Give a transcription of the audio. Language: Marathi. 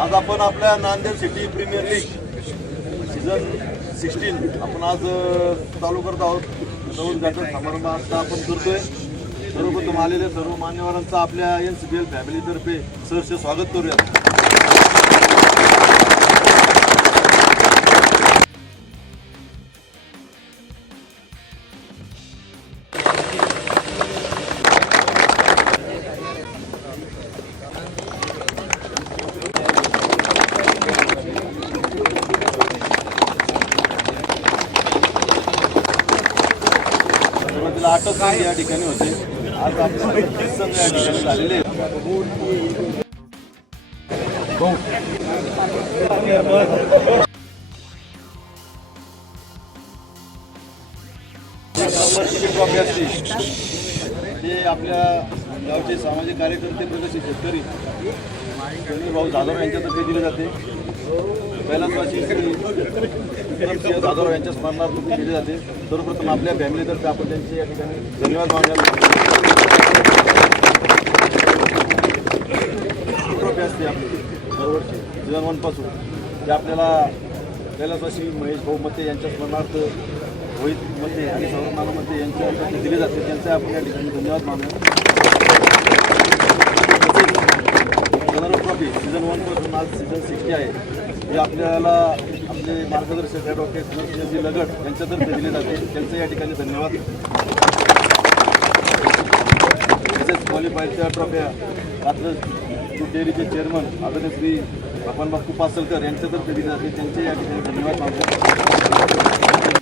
आज आपण आपल्या Nanded city premier league season 16 आपण आज चालू करत आहोत. उद्घाटन समारंभ आता आपण करतोय. सर्वप्रथम आलेल्या सर्व मान्यवरांचं आपल्या NCPL फॅमिलीतर्फे सहर्ष स्वागत करूया. सुरुवातीला 8 संघ या ठिकाणी होते. आज आपले 25 संघ या ठिकाणी झालेले आहेत. ट्रॉफी असते ते आपल्या गावचे सामाजिक कार्यकर्ते प्रगतशील शेतकरी सनी भाऊ जाधव यांच्यातर्फे दिले जाते. पहिलाच वर्षी श्री जाधव यांच्या स्मरणार्थ दिले जाते. सर्वप्रथम आपल्या फॅमिलीतर्फे आपण त्यांचे या ठिकाणी धन्यवाद मानूया. ट्रॉफी असते आपली दरवर्षी सीझन 1 पासून ते आपल्याला पहिल्याच वर्षी महेश भाऊ मते यांच्या स्मरणार्थ रोहित मते आणि सौरभ नाना मते यांच्यातर्फे दिले जाते. त्यांचा आपण या ठिकाणी धन्यवाद मानूया. ट्रॉफी सीझन 1 पासून आज सीझन 60 आहे. हे आपल्याला आपले मार्गदर्शक ॲडव्होकेट नरसिंहजी लगट यांच्यातर्फे दिले जाते. त्यांचं या ठिकाणी धन्यवाद. तसेच क्वालिफायरच्या ट्रॉफ्या रात्र डेअरीचे चेअरमन आदरणीय श्री भगवान बापू पासलकर यांच्यातर्फे दिले जाते. त्यांचे या ठिकाणी धन्यवाद मानतो.